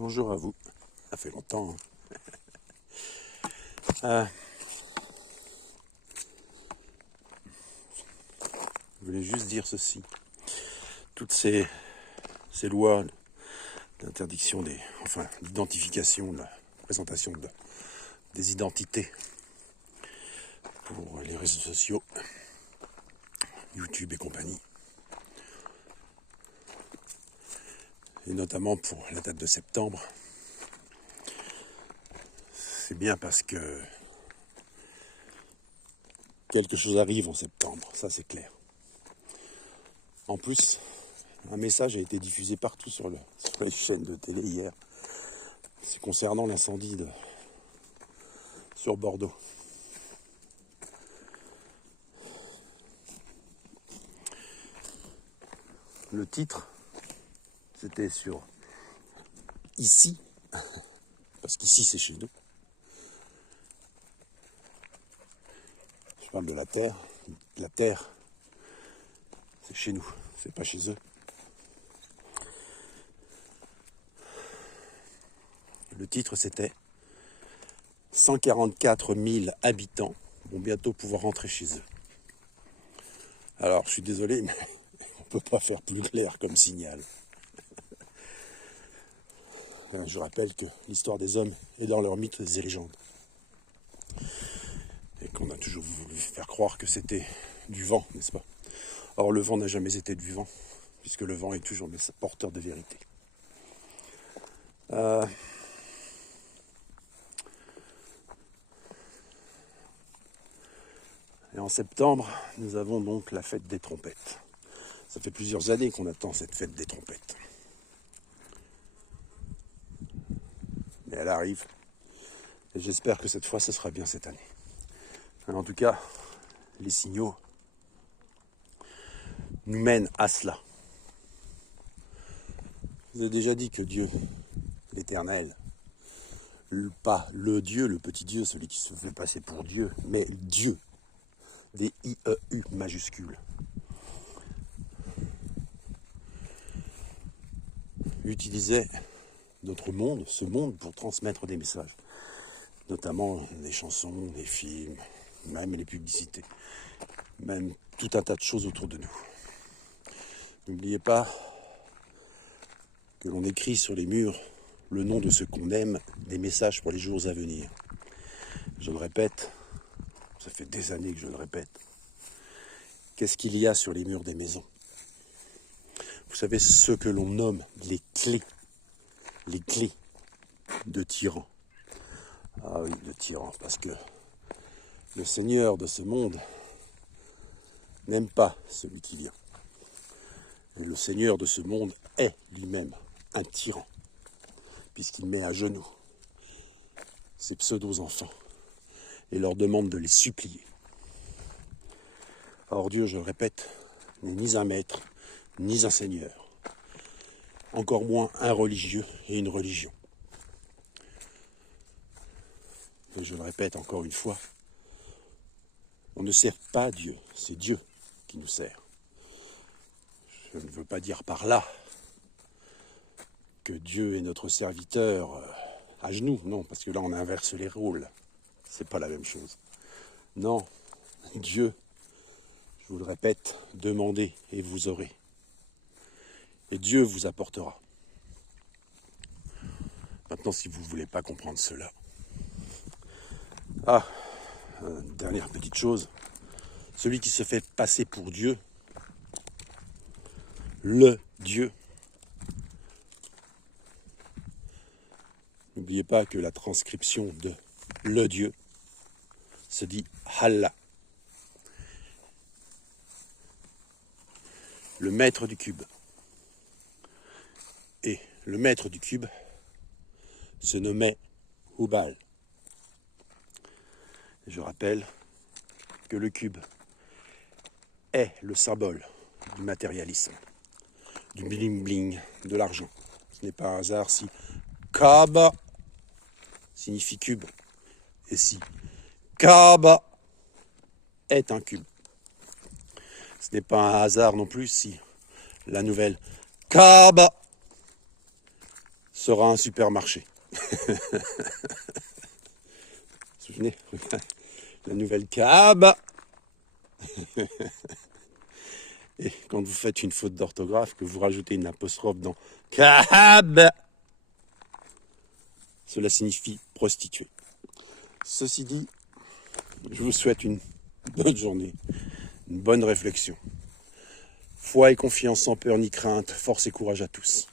Bonjour à vous, ça fait longtemps. Je voulais juste dire ceci. Toutes ces lois d'interdiction d'identification, de la présentation des identités pour les réseaux sociaux, YouTube et compagnie, et notamment pour la date de septembre, c'est bien parce que quelque chose arrive en septembre, ça c'est clair. En plus, un message a été diffusé partout sur les chaînes de télé hier. C'est concernant l'incendie sur Bordeaux. Le titre, c'était sur ici, parce qu'ici c'est chez nous. Je parle de la Terre. La Terre, c'est chez nous, c'est pas chez eux. Le titre, c'était 144 000 habitants vont bientôt pouvoir rentrer chez eux. Alors, je suis désolé, mais on peut pas faire plus clair comme signal. Je rappelle que l'histoire des hommes est dans leurs mythes et légendes. Et qu'on a toujours voulu faire croire que c'était du vent, n'est-ce pas? Or, le vent n'a jamais été du vent, puisque le vent est toujours porteur de vérité. Et en septembre, nous avons donc la fête des trompettes. Ça fait plusieurs années qu'on attend cette fête des trompettes. Mais elle arrive. Et j'espère que cette fois, ce sera bien cette année. En tout cas, les signaux nous mènent à cela. Je vous ai déjà dit que Dieu, l'Éternel, pas le Dieu, le petit Dieu, celui qui se fait passer pour Dieu, mais Dieu, des I-E-U majuscules, utilisait notre monde, ce monde, pour transmettre des messages, notamment des chansons, des films, même les publicités, même tout un tas de choses autour de nous. N'oubliez pas que l'on écrit sur les murs le nom de ce qu'on aime, des messages pour les jours à venir. Je le répète, ça fait des années que je le répète. Qu'est-ce qu'il y a sur les murs des maisons? Vous savez, ce que l'on nomme les clés de tyrans. Ah oui, de tyrans, parce que le Seigneur de ce monde n'aime pas celui qui vient. Et le Seigneur de ce monde est lui-même un tyran, puisqu'il met à genoux ses pseudo-enfants et leur demande de les supplier. Or Dieu, je le répète, n'est ni un maître, ni un seigneur, encore moins un religieux et une religion. Et je le répète encore une fois, on ne sert pas Dieu, c'est Dieu qui nous sert. Je ne veux pas dire par là que Dieu est notre serviteur à genoux, non, parce que là on inverse les rôles, c'est pas la même chose. Non, Dieu, je vous le répète, demandez et vous aurez. Et Dieu vous apportera. Maintenant, si vous ne voulez pas comprendre cela. Dernière petite chose. Celui qui se fait passer pour Dieu, le Dieu. N'oubliez pas que la transcription de le Dieu se dit Allah. Le maître du cube. Et le maître du cube se nommait Hubal. Et je rappelle que le cube est le symbole du matérialisme, du bling-bling, de l'argent. Ce n'est pas un hasard si Kaaba signifie cube et si Kaaba est un cube. Ce n'est pas un hasard non plus si la nouvelle Kaaba sera un supermarché. Vous vous souvenez, la nouvelle Kaab. Et quand vous faites une faute d'orthographe, que vous rajoutez une apostrophe dans Kaab, cela signifie prostituée. Ceci dit, je vous souhaite une bonne journée, une bonne réflexion. Foi et confiance sans peur ni crainte, force et courage à tous.